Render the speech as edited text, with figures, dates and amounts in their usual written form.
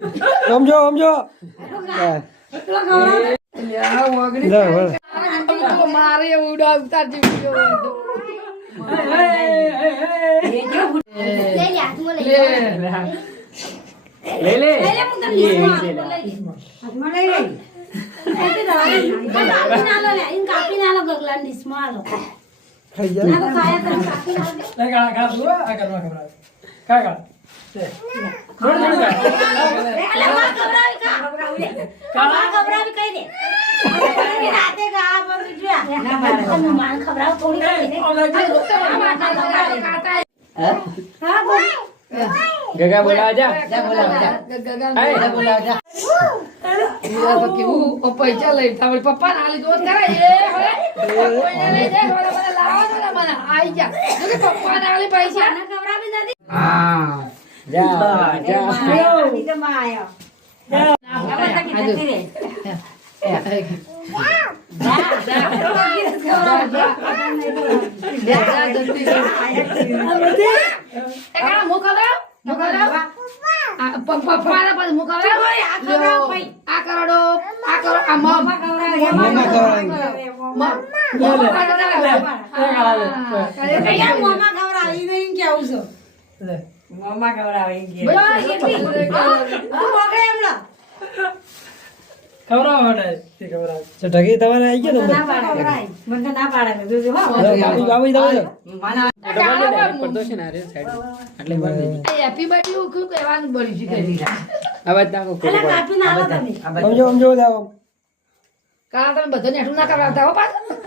સમજો સમજો મારે ઉડા ઉતાર ગગા બોલાવા જા કેવું પૈસા લઈ પપ્પા ના લીધો આવી જા પપ્પા ના લી પૈસા ઢગી તમારે આવી ગયો હેપી બર્થડે કહેવાનું બની છે અવાજ નાખો સમજો સમજો કારણ તમે બધા નેઠું ના કરાવતા હો પાછા